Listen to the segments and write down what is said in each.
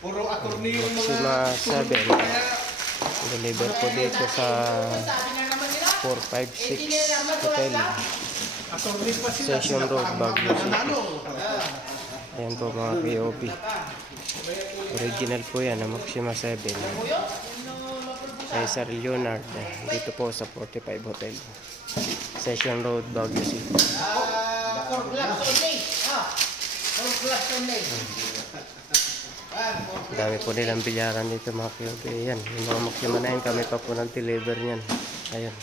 Puro attorney yung Maxima 7. Deliver po dito sa 456 Hotel. attorney pa sila. Session Road, Baguio City. Nanalo. Ayan po mga POP. Original po yan, ang Maxima 7. Cesar Leonard. Dito po sa 45 Hotel. Session Road, Baguio City. Dami po nilang bilyaran dito mga POP. Ayan, yung mga Maxima 9 kami pa po nag-deliver niyan. Ayun.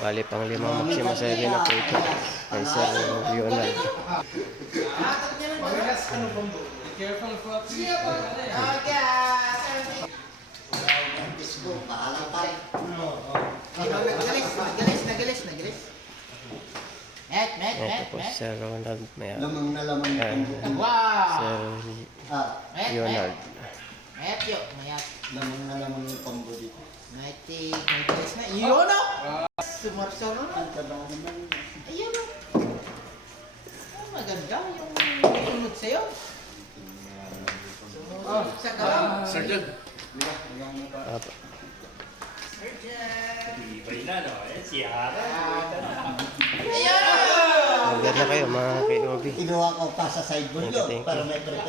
Bali pang 5 Maxima 7 na po ito. Cesar Leonard. Careful for Ito po si Sir Ronald Maya. Lamang na lamang yung Sir Leonard. lamang na lamang yung pambo dito. Yun o! Sumarsaro na. Ang taba naman. Ayun o. Maganda yung sunod sa'yo. Sumunod sa galaw. Sergeant. Apo. Ayun! Maganda kayo mga POP. Inuha ko pa sa side window Thank you. para may